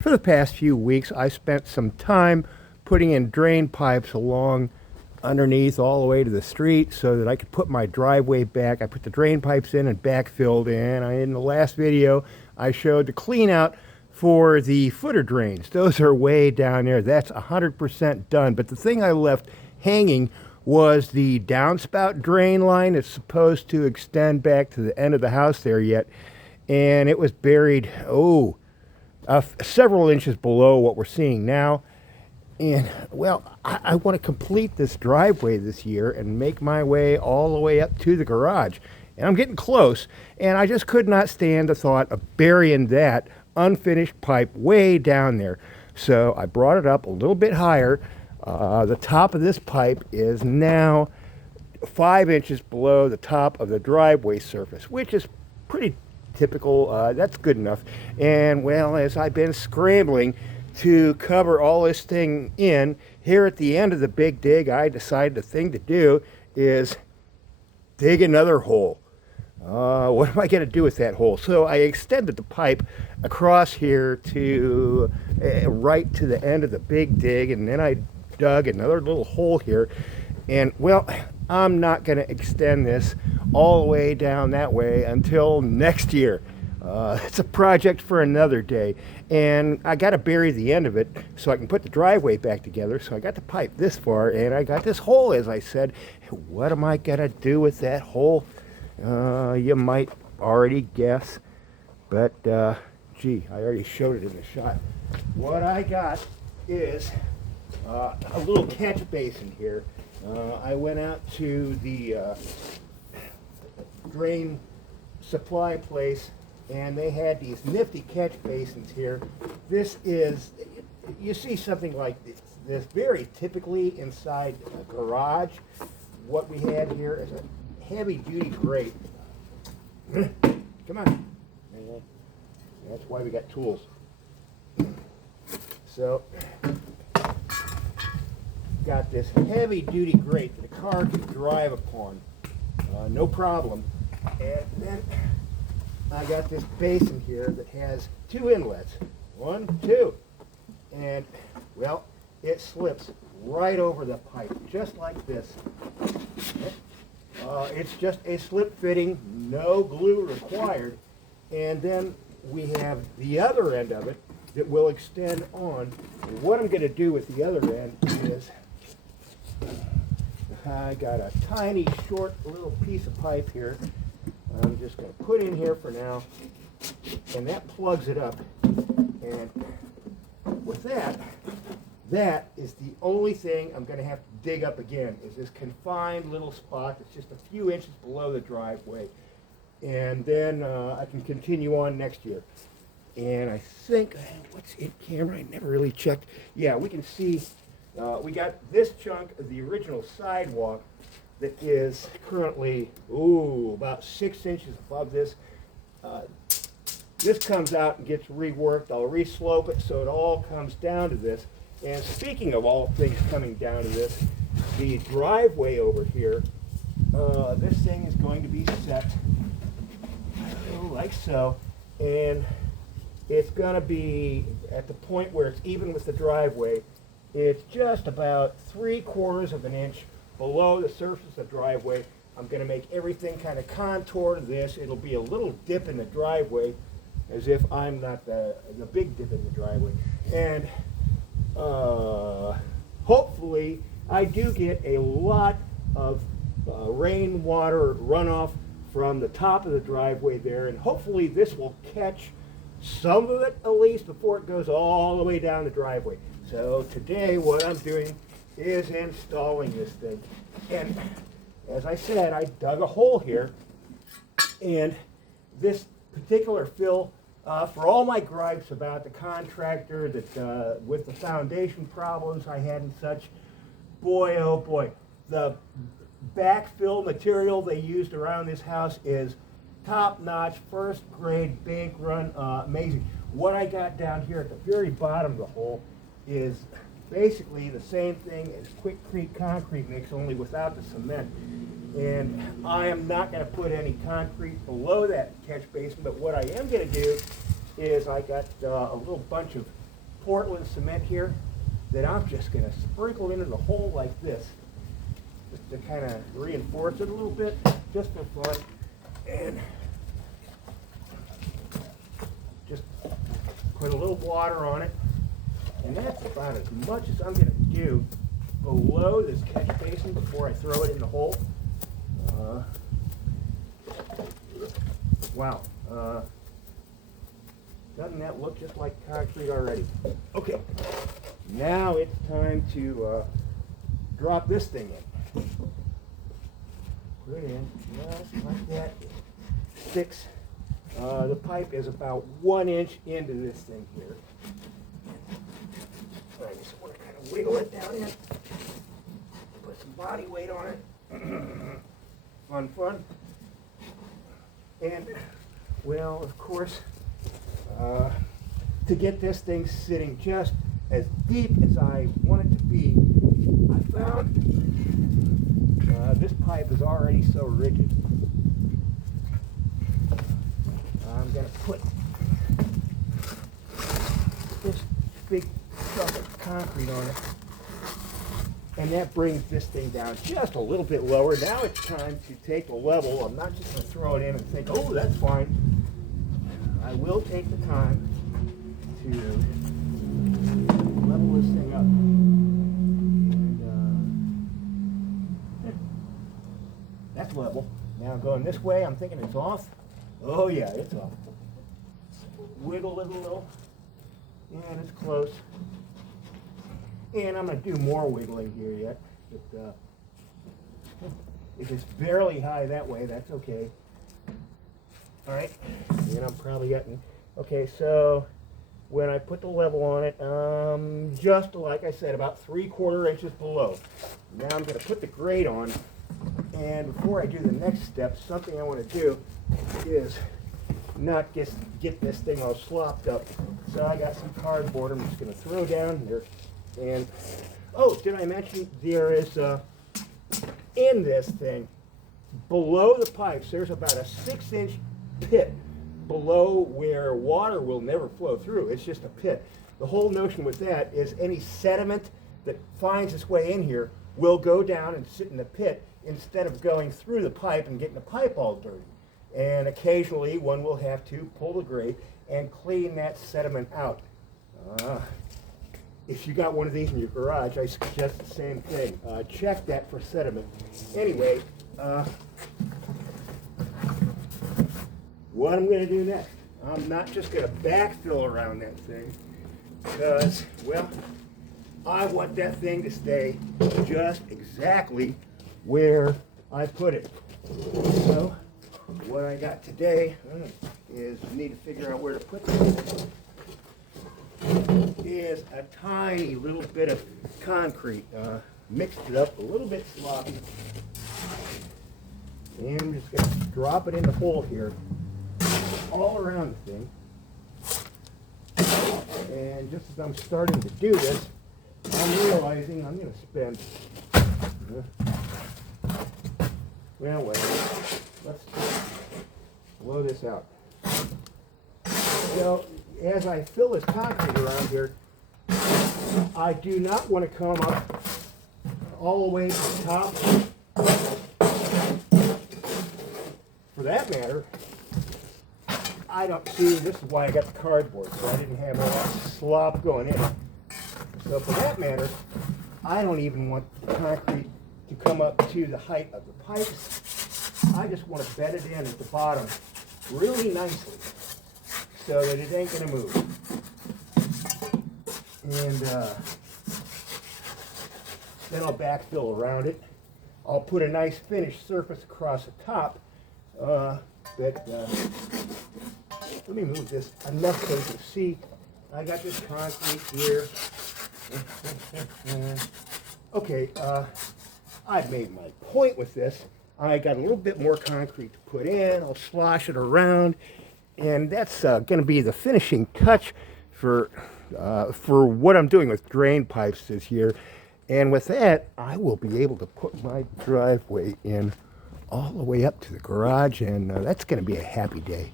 For the past few weeks, I spent some time putting in drain pipes along underneath all the way to the street so that I could put my driveway back. I put the drain pipes in and backfilled in. In the last video, I showed the clean out for the footer drains. Those are way down there. That's 100% done. But the thing I left hanging was the downspout drain line. It's supposed to extend back to the end of the house there yet. And it was buried, several inches below what we're seeing now. And, well, I want to complete this driveway this year and make my way all the way up to the garage. And I'm getting close, and I just could not stand the thought of burying that unfinished pipe way down there. So I brought it up a little bit higher. The top of this pipe is now 5 inches below the top of the driveway surface, which is pretty typical. That's good enough. And, well, as I've been scrambling to cover all this thing in, here at the end of the big dig, I decided the thing to do is dig another hole. What am I going to do with that hole? So I extended the pipe across here to right to the end of the big dig, and then I dug another little hole here. And, well, I'm not going to extend this all the way down that way until next year. It's a project for another day, and I got to bury the end of it so I can put the driveway back together. So I got the pipe this far, and I got this hole, as I said. What am I going to do with that hole? You might already guess, but gee, I already showed it in the shot. What I got is a little catch basin here. I went out to the drain supply place, and they had these nifty catch basins here. This is, you see something like this very typically inside a garage. What we had here is a heavy-duty grate. Come on. That's why we got tools. So, got this heavy-duty grate that a car can drive upon. No problem. And then I got this basin here that has 2 inlets. 1, 2. And, well, it slips right over the pipe, just like this. It's just a slip fitting, no glue required. And then we have the other end of it that will extend on. And what I'm going to do with the other end is I got a tiny, short little piece of pipe here. I'm just going to put in here for now, and that plugs it up. And with that, that is the only thing I'm going to have to dig up again, is this confined little spot that's just a few inches below the driveway. And then I can continue on next year. And I think, what's in camera? I never really checked. Yeah, we can see we got this chunk of the original sidewalk that is currently, about 6 inches above this. This comes out and gets reworked. I'll re-slope it so it all comes down to this. And speaking of all things coming down to this, the driveway over here, this thing is going to be set like so. And it's going to be at the point where it's even with the driveway. It's just about 3/4 of an inch below the surface of the driveway. I'm going to make everything kind of contour to this. It'll be a little dip in the driveway, as if I'm not the big dip in the driveway. And hopefully I do get a lot of rainwater runoff from the top of the driveway there, and hopefully this will catch some of it at least before it goes all the way down the driveway. So today what I'm doing is installing this thing. And as I said, I dug a hole here, and this particular fill, for all my gripes about the contractor that with the foundation problems I had and such, boy oh boy, the backfill material they used around this house is top-notch, first-grade bank run, amazing. What I got down here at the very bottom of the hole is basically the same thing as Quikrete concrete mix, only without the cement. And I am not going to put any concrete below that catch basin, but what I am going to do is I got a little bunch of Portland cement here that I'm just going to sprinkle into the hole like this, just to kind of reinforce it a little bit, just for fun. And just put a little water on it. And that's about as much as I'm going to do below this catch basin before I throw it in the hole. Wow. Doesn't that look just like concrete already? Okay. Now it's time to drop this thing in. Put it in just like that. Sticks. The pipe is about 1 inch into this thing here. I just want to kind of wiggle it down in. Put some body weight on it. Fun. And, well, of course, to get this thing sitting just as deep as I want it to be, I found this pipe is already so rigid. I'm going to put this big chunk of concrete on it, and that brings this thing down just a little bit lower. Now it's time to take the level. I'm not just going to throw it in and think, oh, that's fine. I will take the time to level this thing up. And that's level. Now going this way, I'm thinking it's off. Oh yeah, it's off. Wiggle it a little, and it's close. And I'm going to do more wiggling here yet. But, if it's barely high that way, that's okay. All right, and I'm probably getting, okay, so when I put the level on it, just like I said, about 3/4 inches below. Now I'm going to put the grate on, and before I do the next step, something I want to do is not get this thing all slopped up. So I got some cardboard I'm just going to throw down here. And, oh, did I mention there is, in this thing, below the pipes, there's about a 6-inch pit below where water will never flow through. It's just a pit. The whole notion with that is any sediment that finds its way in here will go down and sit in the pit instead of going through the pipe and getting the pipe all dirty. And occasionally one will have to pull the grate and clean that sediment out. If you got one of these in your garage, I suggest the same thing. Check that for sediment. Anyway, what I'm going to do next, I'm not just going to backfill around that thing because, well, I want that thing to stay just exactly where I put it. So, what I got today is need to figure out where to put this. Is a tiny little bit of concrete. Mixed it up a little bit sloppy. And I'm just going to drop it in the hole here, all around the thing. And just as I'm starting to do this, I'm realizing I'm going to spend, well, let's blow this out. So, as I fill this concrete around here, I do not want to come up all the way to the top. For that matter, I don't see, this is why I got the cardboard, so I didn't have all that slop going in. So for that matter, I don't even want the concrete to come up to the height of the pipes. I just want to bed it in at the bottom really nicely, so that it ain't going to move. And then I'll backfill around it. I'll put a nice finished surface across the top let me move this enough so you can see. I got this concrete here. Okay, I've made my point with this. I got a little bit more concrete to put in. I'll slosh it around. And that's going to be the finishing touch for what I'm doing with drain pipes this year. And with that, I will be able to put my driveway in all the way up to the garage, and that's going to be a happy day.